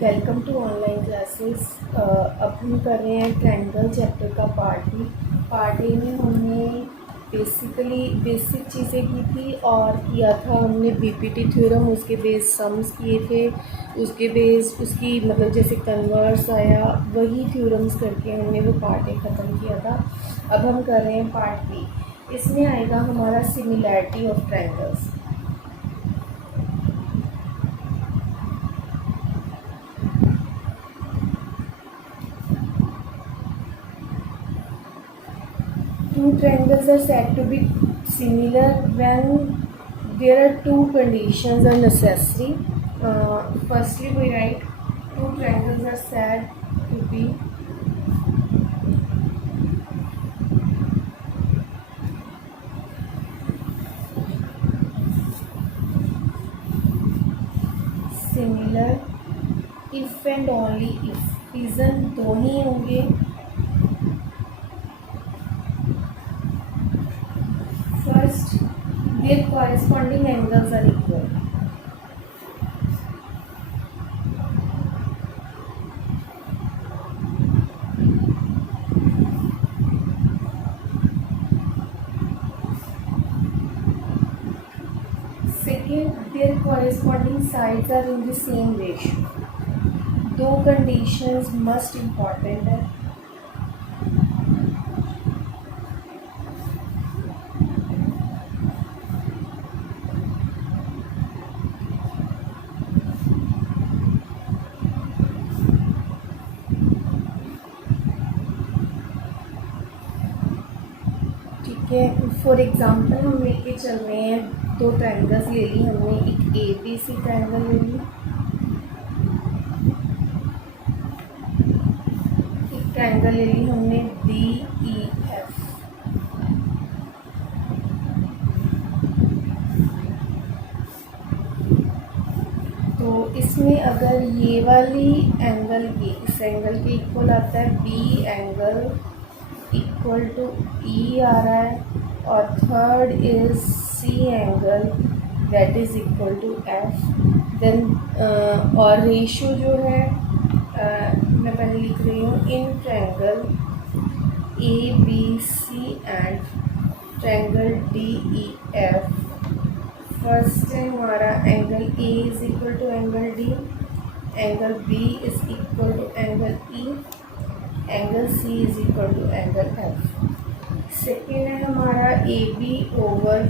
Welcome to online classes. अब हम कर रहे हैं ट्रायंगल चैप्टर का पार्ट ए में हमने बेसिक चीज़ें की थी और किया था हमने बीपीटी थ्योरम, उसके बेस सम्स किए थे, उसके बेस उसकी मतलब जैसे कन्वर्स आया, वही थ्योरम्स करके हमने वो पार्ट ए ख़त्म किया था। अब हम कर रहे हैं पार्ट बी। इसमें आएगा हमारा similarity of triangles. Two triangles are said to be similar when there are two conditions are necessary. Firstly, we write two triangles are said to be similar if and only if. Reason दो ही होंगे। First, their corresponding angles are equal. Second, their corresponding sides are in the same ratio. दो conditions must important है। For example हम लेके चल रहे हैं, दो ट्रायंगल्स ले ली हमने, एक ए बी सी ट्रायंगल ले ली, एक ट्रायंगल ले ली हमने डी ई एफ। तो इसमें अगर ये वाली एंगल ये इस एंगल के इक्वल आता है, B angle equal to E आ रहा है, और third is C angle that is equal to F, then और रेशियो जो है मैं पहले लिख रही हूँ in triangle A B C and triangle D E F. First है हमारा angle A is equal to angle D, angle B is equal to angle E, angle C is equal to angle F. Second है हमारा A B over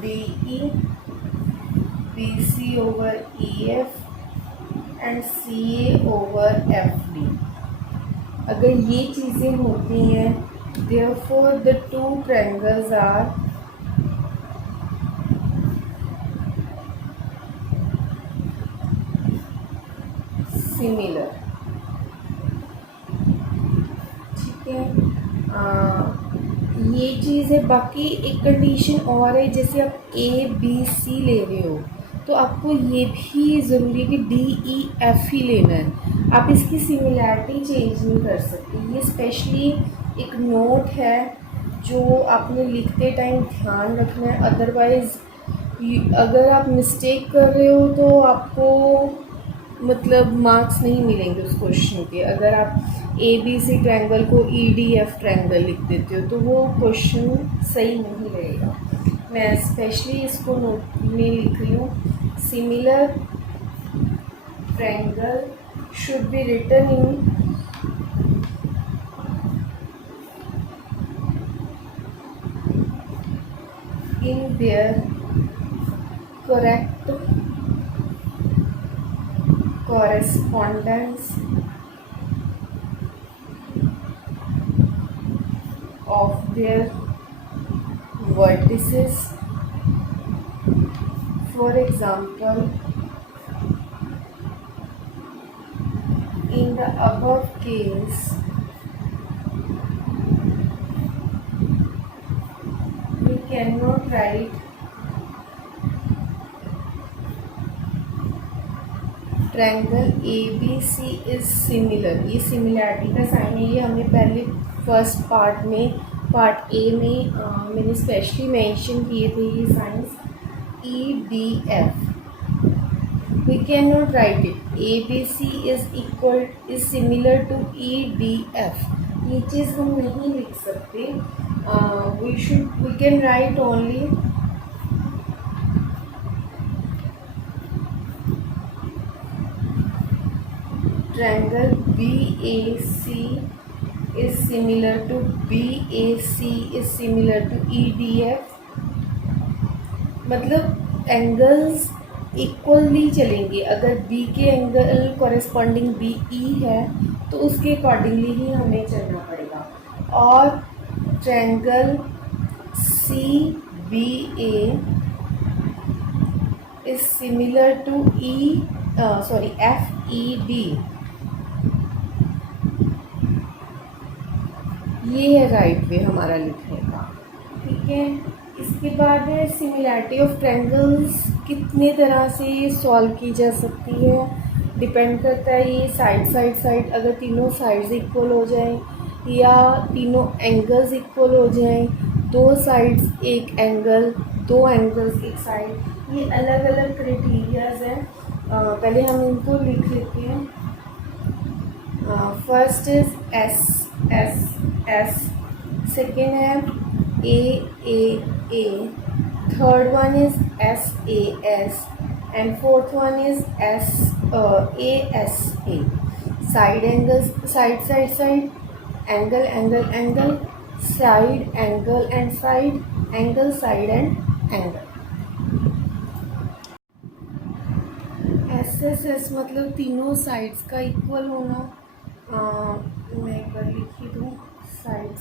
D E, B C over E F and C A over F D. अगर ये चीज़ें होती हैं, therefore the two triangles are similar. ठीक है, ये चीज़ है। बाकी एक कंडीशन और है, जैसे आप ए बी सी ले रहे हो तो आपको ये भी ज़रूरी है कि डी ई एफ ही लेना है, आप इसकी सिमिलैरिटी चेंज नहीं कर सकते। ये स्पेशली एक नोट है जो आपने लिखते टाइम ध्यान रखना है, अदरवाइज़ अगर आप मिस्टेक कर रहे हो तो आपको मतलब मार्क्स नहीं मिलेंगे उस क्वेश्चन के। अगर आप ए बी सी ट्रायंगल को ई डी एफ ट्रायंगल लिख देते हो तो वो क्वेश्चन सही नहीं रहेगा। मैं स्पेशली इसको नोट में लिख रही हूँ, similar triangle should be written in their correct correspondence of their vertices. For example, in the above case, we cannot write triangle A B C is similar. ये सिमिलैरिटी का साइन है, ये हमने पहले फर्स्ट पार्ट में, part A में मैंने specially mention किए थे ये signs E D F. we cannot write it. ABC is similar to EDF. ये चीज़ हम नहीं लिख सकते. We can write only triangle BAC is similar to EDF. मतलब एंगल्स इक्वली चलेंगे. अगर B के एंगल कॉरेस्पॉन्डिंग BE है तो उसके अकॉर्डिंगली ही हमें चलना पड़ेगा. और triangle CBA is similar to FED. ये है राइट वे हमारा लिखने का. ठीक है. इसके बाद है सिमिलैरिटी ऑफ ट्रायंगल्स. कितने तरह से सॉल्व की जा सकती है, डिपेंड करता है ये साइड. अगर तीनों साइड्स इक्वल हो जाएं या तीनों एंगल्स इक्वल हो जाएं, दो साइड्स एक एंगल, दो एंगल्स एक साइड, ये अलग अलग क्राइटेरियाज हैं. पहले हम इनको लिख लेते हैं. First is S. सेकेंड है A. Third one is SAS and fourth one is ASA. Side angles, side angle, side angle and side angle, side and angle. SSS मतलब तीनों साइड्स का इक्वल होना. मैं एक बार लिख ही दूँ. साइड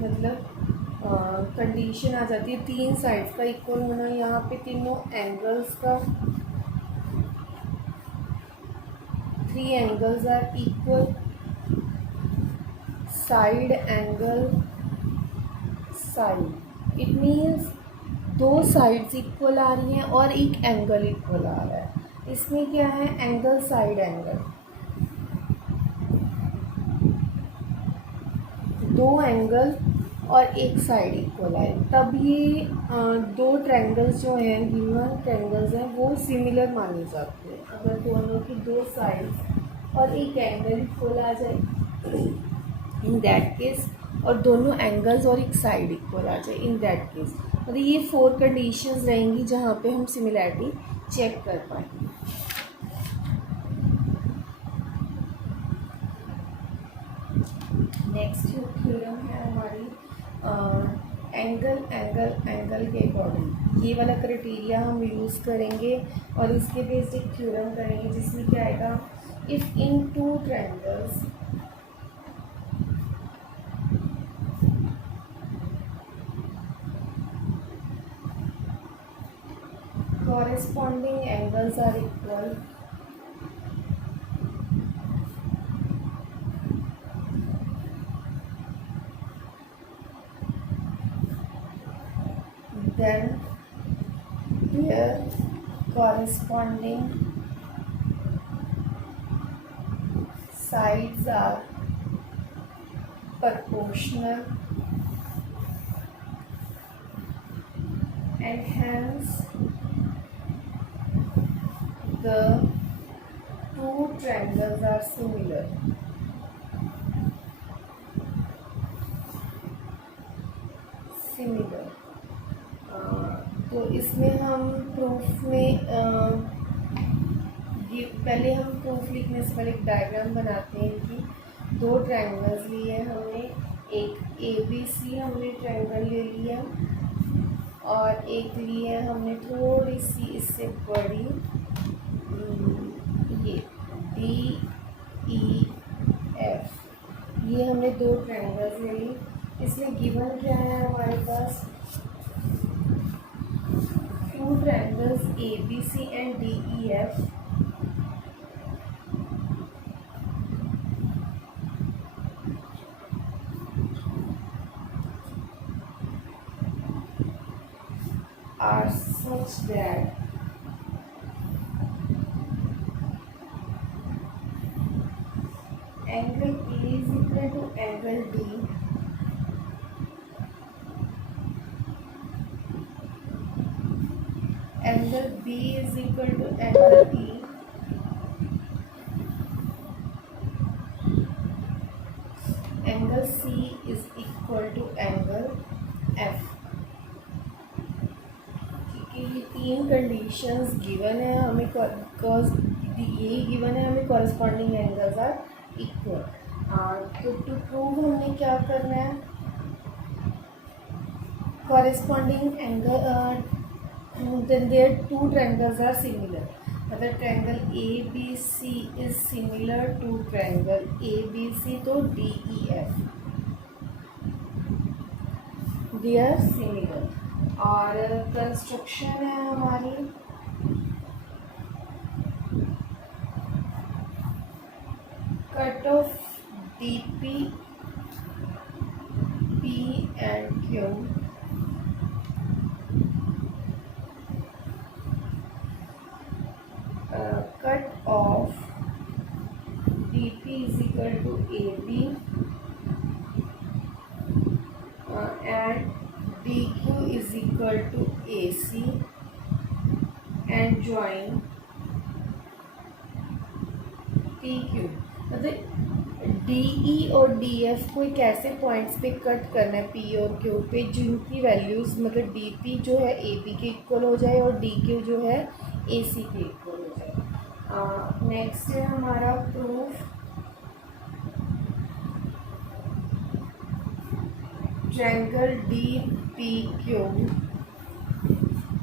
मतलब कंडीशन आ जाती है तीन साइड्स का इक्वल होना. यहाँ पे तीनों एंगल्स का, 3 angles are equal. Side angle side, it means दो साइड्स इक्वल आ रही हैं और एक एंगल इक्वल आ रहा है. इसमें क्या है, एंगल साइड एंगल, दो एंगल और एक साइड इक्वल आए तब ये दो ट्रायंगल्स जो हैं, गिवन ट्रायंगल्स हैं, वो सिमिलर माने जाते हैं. अगर दोनों की दो साइड्स और एक एंगल इक्वल आ जाए इन दैट केस, और दोनों एंगल्स और एक साइड इक्वल आ जाए इन दैट केस. मतलब ये 4 कंडीशंस रहेंगी जहाँ पे हम सिमिलैरिटी चेक कर पाएंगे. नेक्स्ट जो थ्योरम है हमारी एंगल के अकॉर्डिंग, ये वाला क्राइटेरिया हम यूज़ करेंगे और इसके बेस्ड एक थ्योरम करेंगे जिसमें क्या आएगा, if in 2 triangles corresponding angles are equal, then their corresponding sides are proportional and hence the 2 triangles are similar. तो इसमें हम प्रूफ में पहले हम प्रूफ लिखने से पहले एक डायग्राम बनाते हैं कि 2 ट्रायंगल्स लिए हमने. एक ABC हमने ट्रायंगल ले लिया और एक लिए हमने थोड़ी सी इससे बड़ी, ये DEF. ये हमने 2 ट्रायंगल्स ले ली. इसमें गिवन क्या है हमारे पास, 2 triangles ABC and DEF are such that angle A is equal to angle D angle B is equal to angle E, angle C is equal to angle F. ठीक है, ये तीन कंडीशंस गिवन है हमें, because यही given है हमें corresponding angles are equal. तो टू प्रूव हमने क्या करना है, corresponding angle then their two triangles are similar, मतलब triangle ABC is similar to triangle ABC, तो DEF they are similar। और कंस्ट्रक्शन है हमारी cut off DP P and Q cut of DP is equal to AB and DQ is equal to AC and join PQ। मतलब DE और DF को एक ऐसे points पे कट करना है P और Q पे जिनकी वैल्यूज़ मतलब DP जो है AB के इक्वल हो जाए और DQ जो है AC के इक्वल हो जाए। नेक्स्ट है हमारा proof triangle DPQ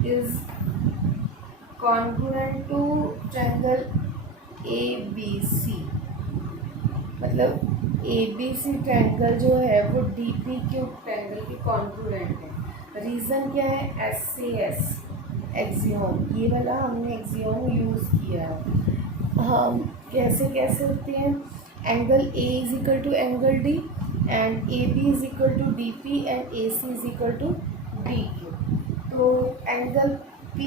is congruent to triangle ABC, मतलब ABC ट्रायंगल जो है वो DPQ ट्रायंगल के कॉन्ग्रुएंट है। रीज़न क्या है, SAS एक्सियोम, ये वाला हमने एक्सियोम यूज़ किया है। हम कैसे कैसे होते हैं, angle A is equal to angle D and AB is equal to DP and AC is equal to DQ। तो angle P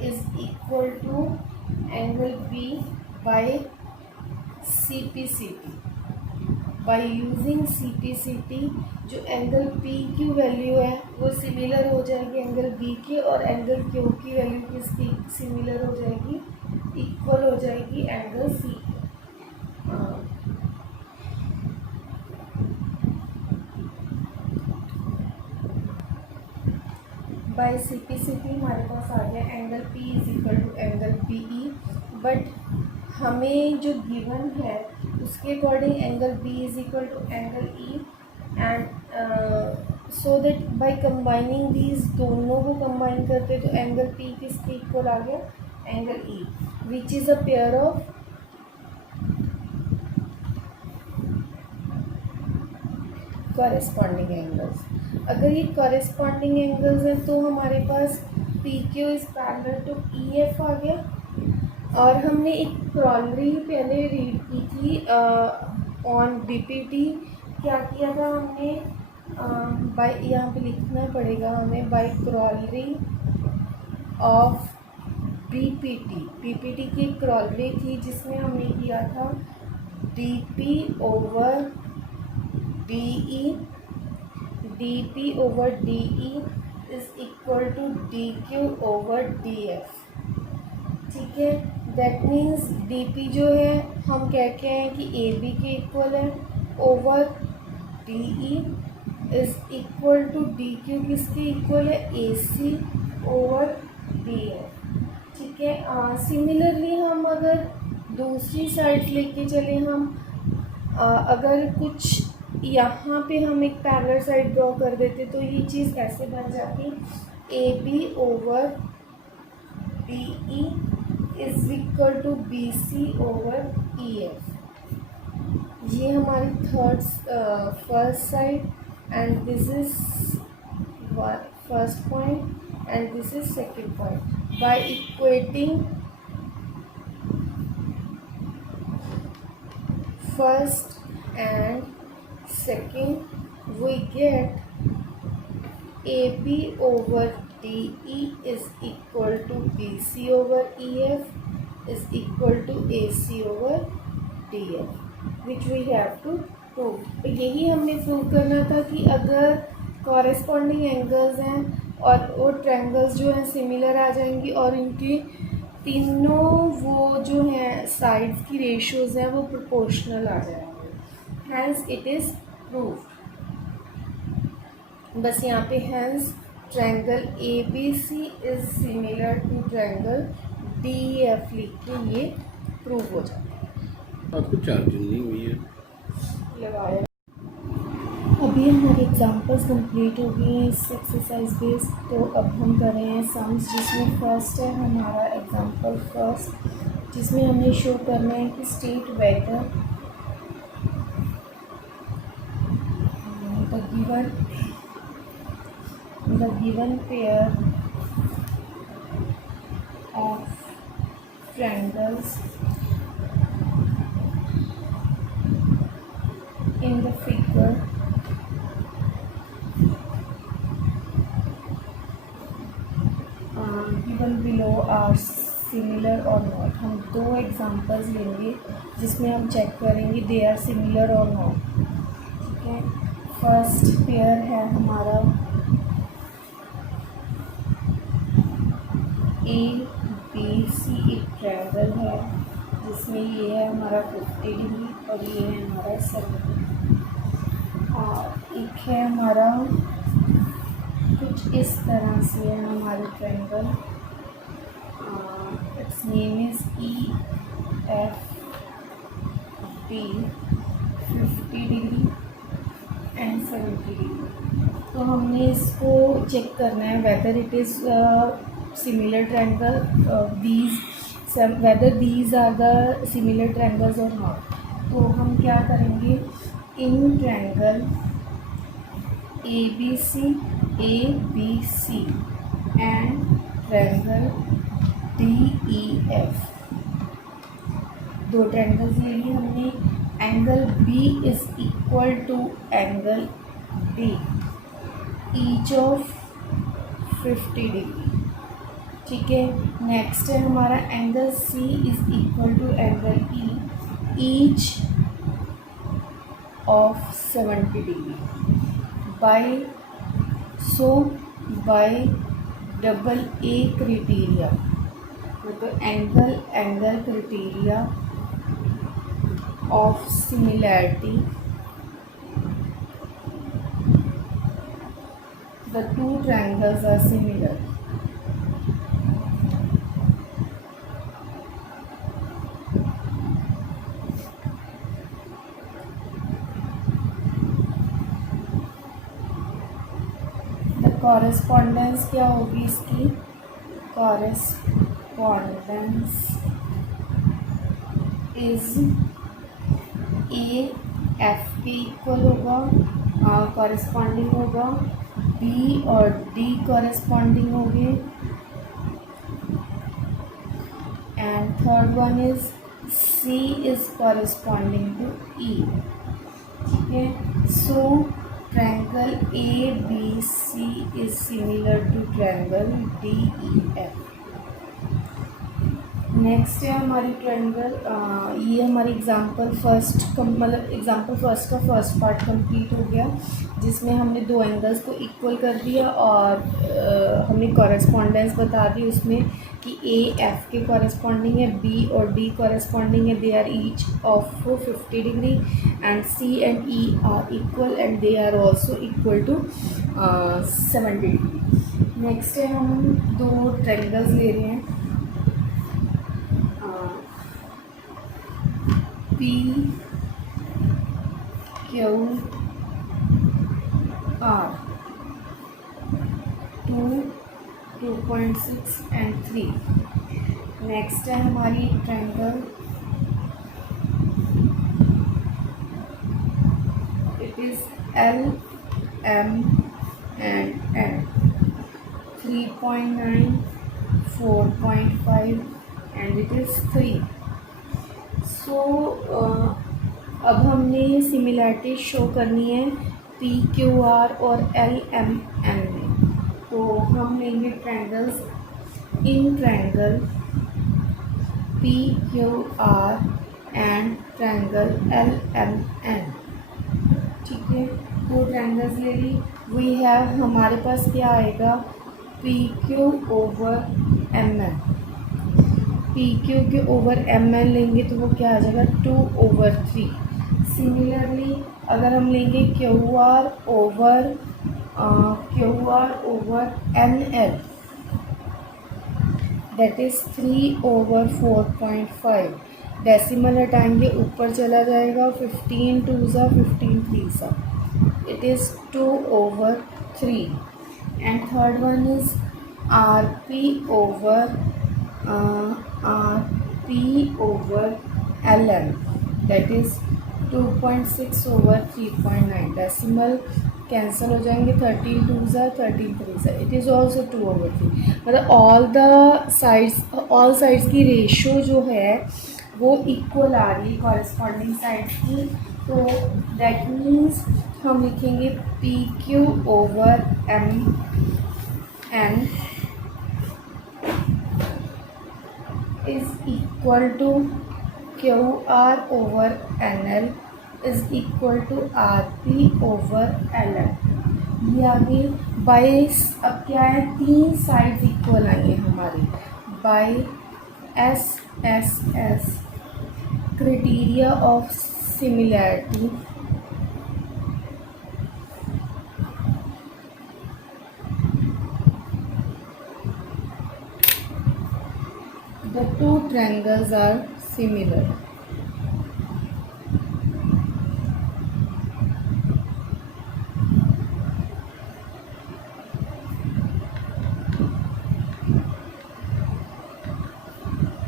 is equal to angle B by CPCT। By using CPCT जो angle P की value है वो similar हो जाएगी angle B के, और angle Q की वैल्यू किसकी सिमिलर हो जाएगी, इक्वल हो जाएगी एंगल C के। बाय CPCT हमारे पास आ गया angle P is equal to angle PE, but हमें जो गिवन है उसके according angle B is equal to angle E and so that by combining these, दोनों को कंबाइन करते तो एंगल P किसके इक्वल आ गया, angle E, which is a pair of corresponding angles. अगर ये कॉरेस्पॉन्डिंग एंगल्स हैं तो हमारे पास PQ is parallel to EF आ गया। और हमने एक क्रॉलरी पहले रीड की थी ऑन BPT। क्या किया था हमने, बाय, यहाँ पे लिखना पड़ेगा हमें, बाय क्रॉलरी ऑफ BPT की एक क्रॉलरी थी जिसमें हमने किया था DP over DE, DP over DE is equal to DQ over DF। ठीक है, दैट मीन्स DP जो है हम कह के हैं कि AB के इक्वल है, over DE is equal to DQ किसके इक्वल है, AC ओवर DF। ठीक है, सिमिलरली हम अगर दूसरी साइड लेके चले, हम अगर कुछ यहाँ पे हम एक पैरेलल साइड ड्रॉ कर देते तो ये चीज़ ऐसे बन जाती, AB over DE is equal to BC over EF। ये हमारी first side and this is first point and this is second point. By equating first and second we get AB over DE is equal to BC over EF is equal to AC over DF which we have to prove। तो यही हमने prove करना था कि अगर corresponding angles हैं और वो ट्रायंगल्स जो हैं सिमिलर आ जाएंगी और इनकी तीनों वो जो हैं साइड्स की रेशियोज़ हैं वो प्रोपोर्शनल आ जाएंगे। Hence it is proved. बस यहाँ पे hence triangle ABC is similar to triangle DEF लिख के ये प्रूव हो जाता है। आपको चार्जिंग नहीं हुई है लगाया। अभी हमारे एग्जांपल्स कंप्लीट हो गए हैं इस एक्सरसाइज बेस्ड। तो अब हम कर रहे हैं सम्स, जिसमें फर्स्ट है हमारा एग्जांपल फर्स्ट, जिसमें हमें शो करना है कि state whether the given pair of triangles in the figure given below are similar or not। हम दो एग्जांपल्स लेंगे जिसमें हम चेक करेंगे दे आर सिमिलर और नॉट। ठीक है, फर्स्ट पेयर है हमारा ABC, एक ट्रायंगल है जिसमें ये है हमारा 50 डिग्री और ये है हमारा 70। और एक है हमारा कुछ इस तरह से है हमारे triangle, it's name is EFD 50 degree and 70 degree. तो हमने इसको चेक करना है whether it is similar triangle, whether these are the similar triangles or not। तो हम क्या करेंगे, in triangle ABC and triangle DEF, दो ट्रायंगल्स ले लिए हमने। Angle B is equal to angle D, each of 50 degree. ठीक है, नेक्स्ट है हमारा angle C is equal to angle E, each of 70 degree. By double A criteria, मतलब angle criteria of similarity, the two triangles are similar. Correspondence क्या होगी इसकी, correspondence is AF के equal होगा, कॉरेस्पॉन्डिंग होगा, B और D कॉरेस्पॉन्डिंग होंगे, and third one is C is corresponding to E। ठीक है, so triangle ABC is similar to triangle DEF। Next है हमारी ट्रायंगल, ये हमारी एग्जांपल फर्स्ट मतलब एग्जांपल फर्स्ट का फर्स्ट पार्ट कंप्लीट हो गया, जिसमें हमने दो एंगल्स को इक्वल कर दिया और हमने कॉरेस्पॉन्डेंस बता दी उसमें कि AF के कॉरेस्पॉन्डिंग है, B और D कॉरेस्पॉन्डिंग है, they are each of 50 degree, and C and E are equal and they are also equal to 70 degree. Next है हम दो ट्रायंगल्स ले रहे हैं, PQR 2, 2.6 एंड 3। नेक्स्ट है हमारी triangle, it is LM and N, 3.9, 4.5 and it is 3। सो अब हमने सिमिलैरिटी शो करनी है PQR और LMN में। तो हम लेंगे triangles, in triangle PQR and triangle LMN। ठीक है, दो ट्रायंगल्स ले ली। वी हैव, हमारे पास क्या आएगा, P Q over M N, P Q के ओवर एम एन लेंगे तो वो क्या आ जाएगा 2/3। सिमिलरली अगर हम लेंगे Q R over N L that is 3/4.5। Decimal हटाएंगे ऊपर चला जाएगा, 15 2 ज़ा 15 3 ज़ा, it is 2/3। and third one is rp over ln, that is 2.6/3.9। Decimal cancel हो जाएंगे, 13 2 ज़ा 13 3 ज़ा, इट इज़ ऑल्सो 2/3। मतलब ऑल साइड्स की रेशो जो है वो इक्वल आ रही है कॉरेस्पॉन्डिंग साइड्स की। तो दैट मीन्स हम लिखेंगे P Q over M N is equal to Q R over N L is equal to R P over L N. ये आगे बाई, अब क्या है, तीन साइड्स इक्वल आई हैं हमारी by S S S criteria of similarity. The two triangles are similar.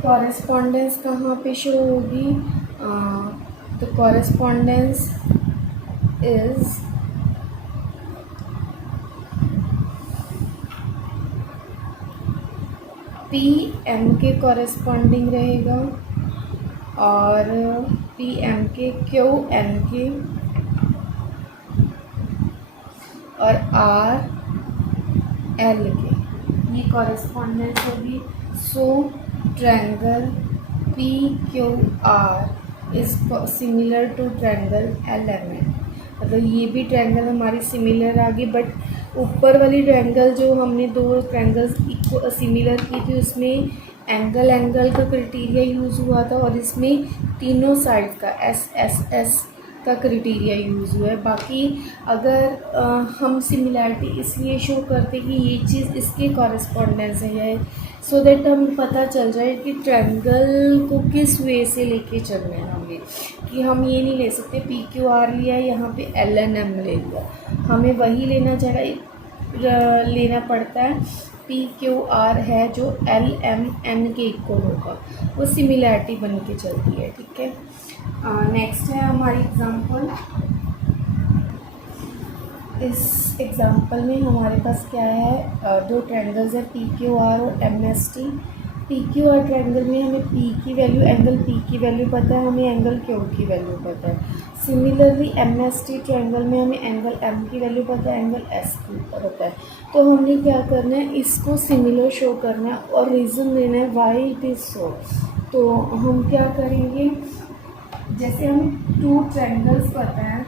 Correspondence कहाँ पे शो होगी? तो कॉरेस्पॉन्डेंस इज़ पी एम के कॉरेस्पॉन्डिंग रहेगा और पी एम के क्यू एन के और आर एल के, ये कॉरेस्पॉन्डेंस होगी। So triangle P Q R is similar to triangle L M N. मतलब ये भी ट्रायंगल हमारी सिमिलर आ गई, बट ऊपर वाली ट्रायंगल जो हमने दो ट्रायंगल्स इक्वल सिमिलर की थी उसमें एंगल का क्राइटेरिया यूज़ हुआ था और इसमें तीनों साइड का एस एस एस का क्राइटेरिया यूज़ हुआ है। बाकी अगर हम सिमिलैरिटी इसलिए शो करते कि ये चीज़ इसके कॉरेस्पॉन्डेंस है, सो दैट हमें पता चल जाए कि ट्रायंगल को किस वे से लेके चलना है हमें, कि हम ये नहीं ले सकते पी क्यू आर लिया यहाँ पे एल एन एम ले लिया, हमें वही लेना पड़ता है पी क्यू आर है जो एल एम एन के इक्वल होगा, वो सिमिलैरिटी बन के चलती है। ठीक है, नेक्स्ट है हमारी एग्जांपल। इस एग्जांपल में हमारे पास क्या है, दो ट्रायंगल्स है पी क्यू आर और M S T. P Q R triangle में हमें पी की वैल्यू, एंगल पी की वैल्यू पता है, हमें एंगल क्यू की वैल्यू पता है। Similarly M S T triangle में हमें एंगल एम की वैल्यू पता है, एंगल एस की पता है। तो हमने क्या करना है, इसको सिमिलर शो करना है और रीज़न देना है वाई इट इज़ सो। तो हम क्या करेंगे, जैसे हमें टू ट्रायंगल्स पता है,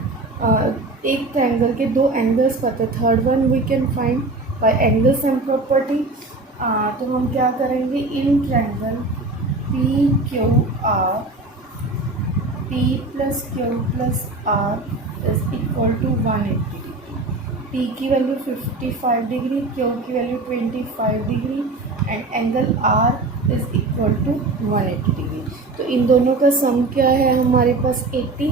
एक ट्रायंगल के दो एंगल्स पता है, third one we can find by angle sum property. तो हम क्या करेंगे, in triangle P Q R, P plus Q plus R is equal to 180 degree. P की वैल्यू 55 डिग्री, क्यू की value 25 degree and angle R is equal to 180 degree. तो इन दोनों का सम क्या है हमारे पास 80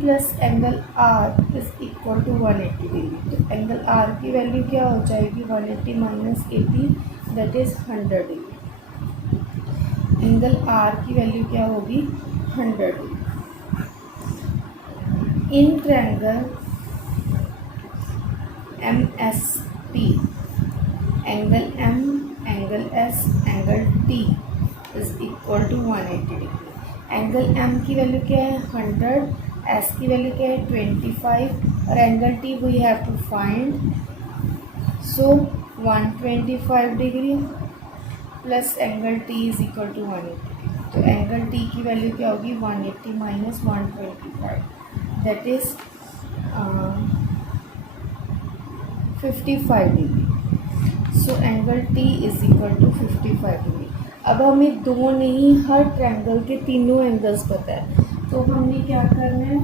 plus angle R is equal to 180 degree. तो एंगल आर की वैल्यू क्या हो जाएगी, 180 minus 80 that is 100 degree. Angle R की वैल्यू क्या होगी, 100 degree. In triangle M S T, angle M, angle S, angle T is equal to 180 degree. Angle M की value क्या है 100, एस की वैल्यू क्या है 25 और angle T we have to find. So 125 degree plus angle T is equal to 180। तो angle T की value क्या होगी, 180 minus 125 that is 55 degree. So angle T is equal to 55 degree. अब हमें दो नहीं हर ट्रायंगल के तीनों एंगल्स पता है, तो हमने क्या करना है,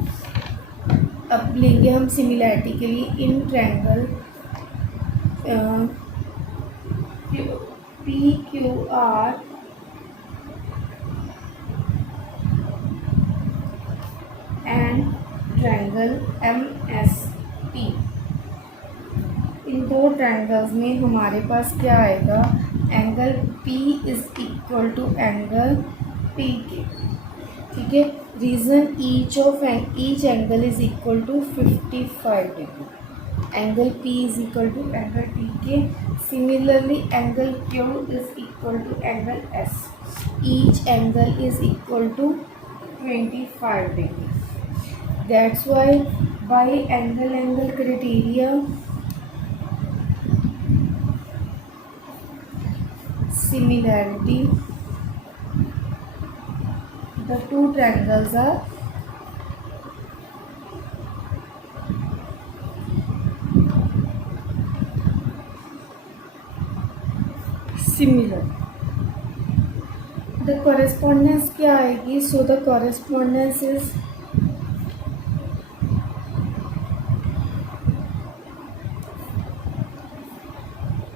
अब लेंगे हम सिमिलैरिटी के लिए in triangle P Q R and triangle M S T. इन दो ट्रायंगल्स में हमारे पास क्या आएगा, angle P is equal to angle P के, ठीक है। Reason each angle is equal to 55 degree, angle P is equal to angle T के। Similarly angle Q is equal to angle S, each angle is equal to 25 degree. That's why by angle criteria similarity the two triangles are similar। the correspondence क्या आएगी, so the correspondence is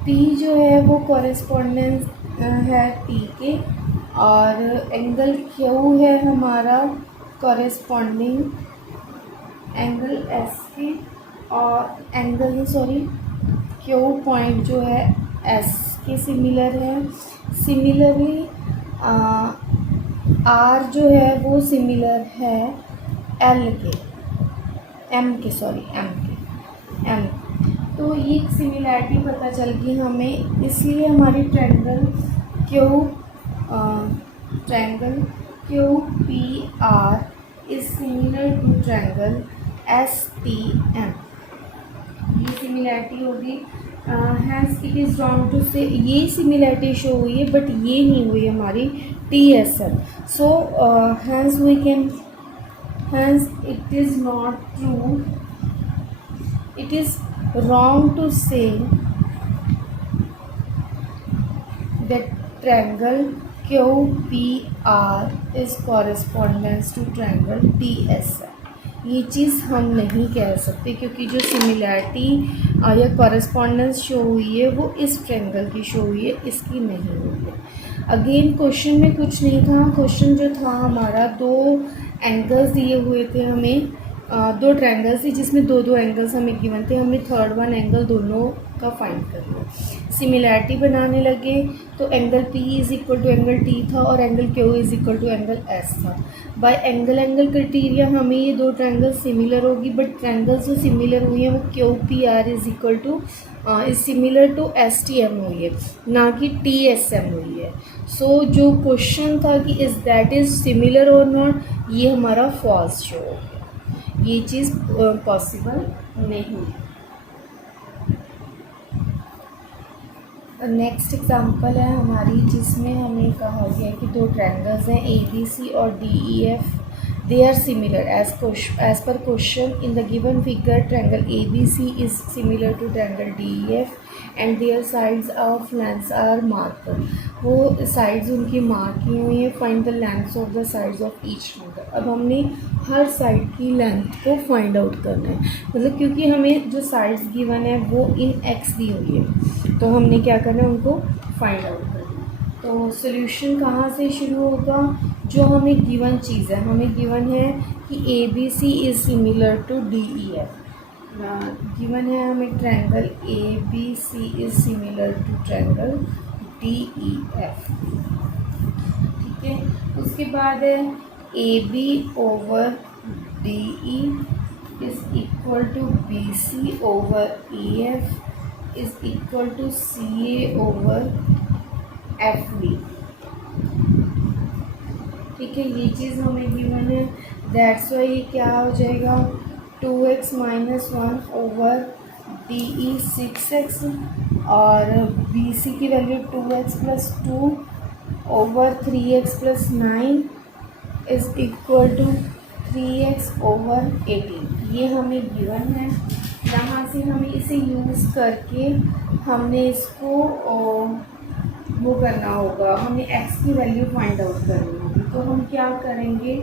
P जो है वो correspondence है T के, और angle Q है हमारा corresponding एंगल S के, और एंगल Q पॉइंट जो है S के सिमिलर है। सिमिलरली R जो है वो सिमिलर है L के, M के। तो ये सिमिलैरिटी पता चल गई हमें, इसलिए हमारी triangle Q P R is similar to triangle S T M. ये सिमिलैरिटी होगी। Hence it is wrong to say, ये सिमिलैरिटी शो हुई है बट ये नहीं हुई हमारी T S L. So hence it is not true, it is wrong to say that triangle QPR is correspondence to triangle TSL। ये चीज़ हम नहीं कह सकते क्योंकि जो सिमिलैरिटी या कॉरेस्पॉन्डेंस शो हुई है वो इस ट्रायंगल की शो हुई है, इसकी नहीं हुई है। अगेन क्वेश्चन में कुछ नहीं था, क्वेश्चन जो था हमारा दो एंगल्स दिए हुए थे हमें, दो ट्रायंगल्स थी जिसमें दो एंगल्स हमें गिवन थे, हमें थर्ड वन एंगल दोनों का फाइंड करना। सिमिलैरिटी बनाने लगे तो angle P is equal to angle T था और angle Q is equal to angle S था। बाय एंगल क्राइटेरिया हमें ये दो ट्रायंगल सिमिलर होगी, बट ट्रायंगल्स जो सिमिलर हुई हैं वो QPR is equal to is similar to STM हुई है, ना कि TSM हुई है। सो जो क्वेश्चन था कि इज़ दैट इज़ सिमिलर और नॉट, ये हमारा फॉल्स शो हो गया, ये चीज़ पॉसिबल नहीं। नेक्स्ट एग्जांपल है हमारी जिसमें हमें कहा गया कि दो ट्रायंगल्स हैं ABC और DEF, they are similar as per question in the given figure triangle ABC is similar to triangle DEF and their sides of lengths are marked। वो साइड्स उनकी मार्क की हुई है। Find the lengths of the sides of each triangle. अब हमने हर side की length को find out करना है, मतलब क्योंकि हमें जो साइड्स गिवन है वो इन x दी हुई है, तो हमने क्या करना है, उनको फाइंड आउट करना है। तो सोल्यूशन कहाँ से शुरू होगा, जो हमें गिवन चीज़ है, हमें गिवन है कि ABC is similar to DEF। Given है हमें triangle ABC is similar to triangle DEF, ठीक है। उसके बाद है AB over DE is equal to BC over EF is equal to CA over FB, ठीक है। ये चीज़ हमें गिवन है, दैट्स वाई ये क्या हो जाएगा, 2x - 1 ओवर DE 6x और BC की value 2x + 2 over 3x + 9 is equal to 3x over 18। ये हमें गिवन है, यहाँ से हमें इसे यूज़ करके हमने इसको वो करना होगा, हमें x की वैल्यू फाइंड आउट करनी होगी। तो हम क्या करेंगे,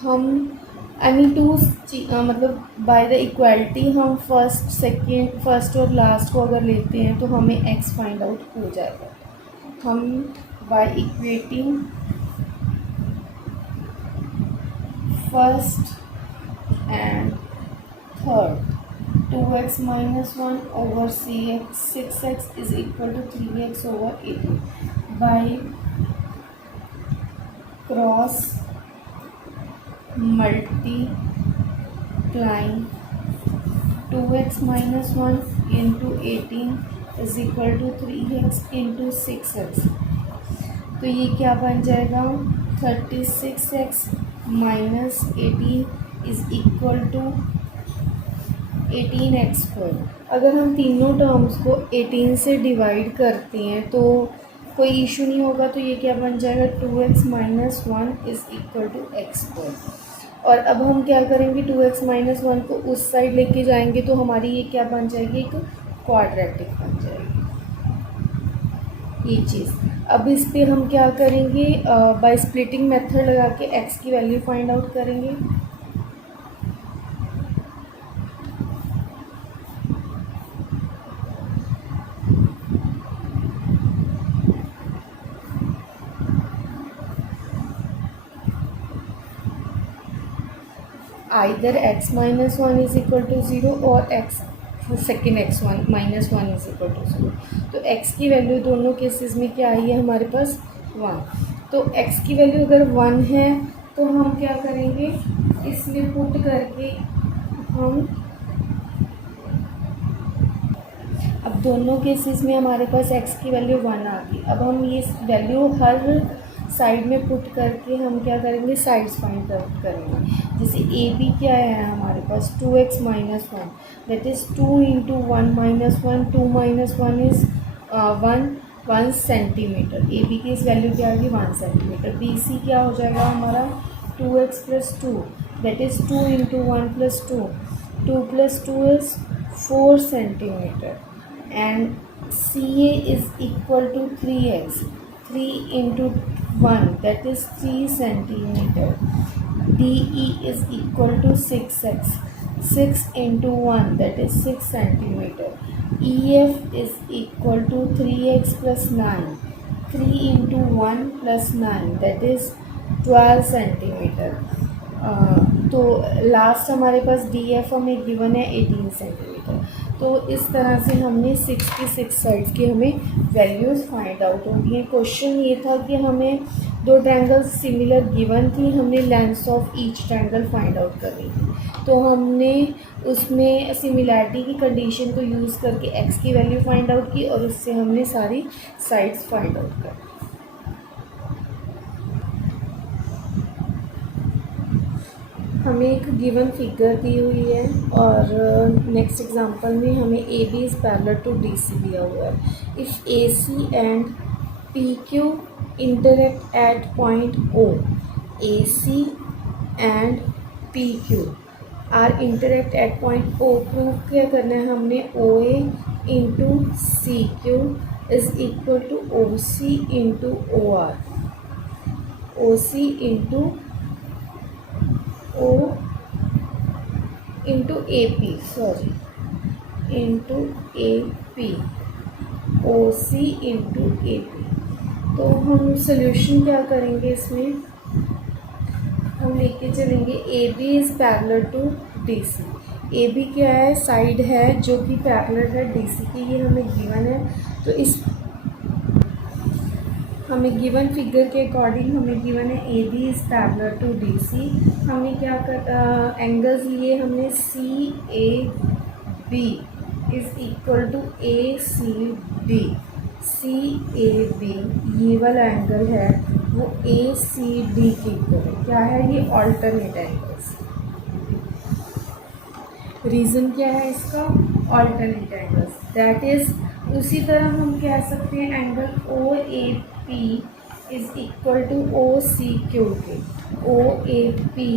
हम एनी टू मतलब बाय द इक्वालिटी हम फर्स्ट और लास्ट को अगर लेते हैं तो हमें x फाइंड आउट हो जाएगा। हम by equating first and third 2x minus 1 over 6x is equal to 3x over 18 by cross multiplying 2x minus 1 into 18 is equal to 3x into 6x। तो ये क्या बन जाएगा, 36x minus 18 is equal to 18x²। अगर हम तीनों terms को 18 से डिवाइड करते हैं तो कोई इशू नहीं होगा। तो ये क्या बन जाएगा, 2x minus 1 is equal to x²। और अब हम क्या करेंगे, 2x minus 1 को उस साइड लेके जाएंगे तो हमारी ये क्या बन जाएगी, एक क्वाड्रेटिक बन जाएगी ये चीज़। अब इस पे हम क्या करेंगे, बाय स्प्लिटिंग मेथड लगा के x की वैल्यू फाइंड आउट करेंगे। either x minus 1 is equal to 0 और x second x1 minus 1 is equal to 0। तो x की वैल्यू दोनों केसेस में क्या आई है हमारे पास, 1। तो x की वैल्यू अगर 1 है तो हम क्या करेंगे, इसमें पुट करके हम अब दोनों केसेस में हमारे पास x की वैल्यू 1 आ गई। अब हम ये वैल्यू हर साइड में पुट करके हम क्या करेंगे, साइड्स फाइंड आउट करेंगे। जैसे ए बी क्या है हमारे पास, 2x minus 1 that is 2 into 1 minus 1, 2 minus 1 is 1 centimetre. A B की इस वैल्यू क्या आएगी, 1 सेंटीमीटर। बी सी क्या हो जाएगा हमारा, 2x plus 2 that is 2 into 1 plus 2, 2 plus 2 is 4 centimetre. And C A is equal to 3x, 3 into 1 that is 3 centimeter। DE is equal to 6x, 6 into 1 that is 6 centimeter। EF is equal to 3x plus 9, 3 into 1 plus 9 that is 12 centimeter। तो last हमारे पास DF हमें given है 18 centimetre. तो इस तरह से हमने 66 sides की हमें वैल्यूज़ फाइंड आउट होंगी। क्वेश्चन ये था कि हमें दो ट्रायंगल्स सिमिलर गिवन थी, हमने length of each triangle find out करनी थी। तो हमने उसमें सिमिलैरिटी की कंडीशन को यूज़ करके x की वैल्यू फाइंड आउट की और उससे हमने सारी साइड्स फाइंड आउट कर। हमें एक गिवन फिगर दी हुई है और नेक्स्ट एग्जांपल में हमें A B is parallel to D C दिया हुआ है। If A C and P Q interact at point O, A C and P Q are interact at point O, prove क्या करना है हमने, O A into C Q is equal to O C into O R, O C into O into A P, sorry into A P, O C into A P. तो हम solution क्या करेंगे, इसमें हम लेके चलेंगे A B is parallel to D C. A B क्या है, साइड है जो कि पैरेलल है डी सी की, ये हमें गिवन है। तो इस हमें गिवन फिगर के अकॉर्डिंग हमें गिवन है A B is parallel to D C. हमने क्या कर एंगल्स लिए, हमने C A B is equal to A C D. C A B ये वाला एंगल है वो ए सी डी के इक्वल है। क्या है ये, ऑल्टरनेट एंगल्स। रीज़न क्या है इसका, ऑल्टरनेट एंगल्स, दैट इज़ उसी तरह हम कह सकते हैं angle O A P is equal to O C Q के, O A P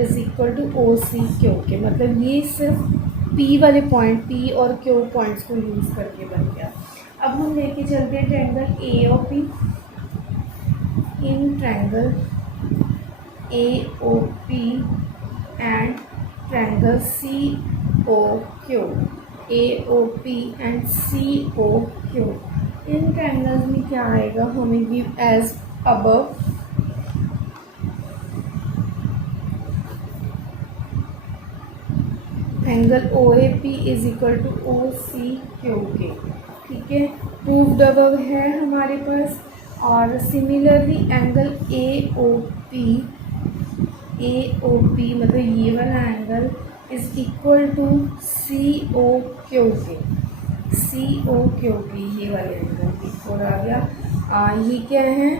is equal to O C Q के। मतलब ये सिर्फ पी वाले पॉइंट, पी और क्यू पॉइंट्स को यूज़ करके बन गया। अब हम लेके चलते हैं triangle A O P. In triangle A O P and triangle C O Q, A O P and C O Q, इन ट्रायंगल्स में क्या आएगा, हमें give as above. Angle O A P is equal to O C Q के, ठीक है, proved above है हमारे पास। और similarly angle A O P मतलब ये वाला angle is equal to C O Q के, सी ओ क्यू के, ये वाले एंगल इक्वल आ गया। ये क्या है,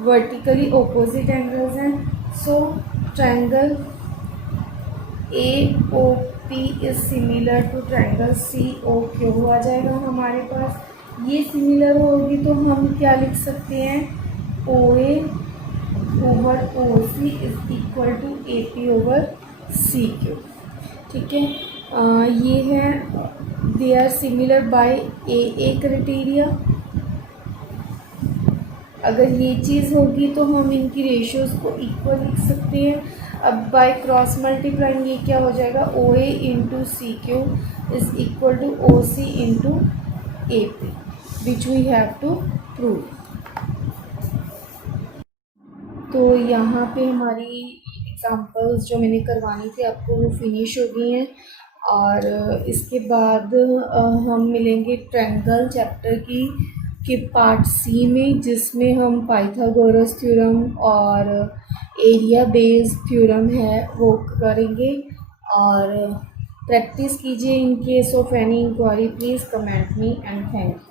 वर्टिकली ओपोजिट एंगल्स हैं। So triangle A O P is similar to triangle C O Q आ जाएगा हमारे पास। ये सिमिलर होगी तो हम क्या लिख सकते हैं, O A over O C is equal to A P over C Q, ठीक है। ये है they are similar by a criteria. अगर ये चीज़ होगी तो हम इनकी रेशियोज़ को इक्वल लिख सकते हैं। अब बाय क्रॉस मल्टीप्लाइंग ये क्या हो जाएगा, O A into C Q is equal to O C into A P, which we have to prove. तो यहाँ पे हमारी एग्जांपल्स जो मैंने करवानी थी आपको वो फिनिश हो गई हैं। और इसके बाद हम मिलेंगे ट्रायंगल चैप्टर की के पार्ट सी में, जिसमें हम पाइथागोरस थ्योरम और एरिया बेस्ड थ्योरम है वो करेंगे। और प्रैक्टिस कीजिए। In case of any enquiry please comment me and thank you.